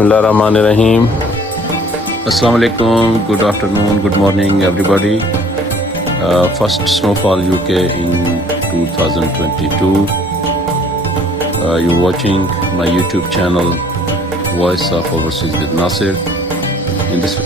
Bismillahirrahmanirrahim. Assalamu alaikum, good afternoon, good morning everybody. First Snowfall UK in 2022. You're watching my YouTube channel, Voice of Overseas with Nasir. In this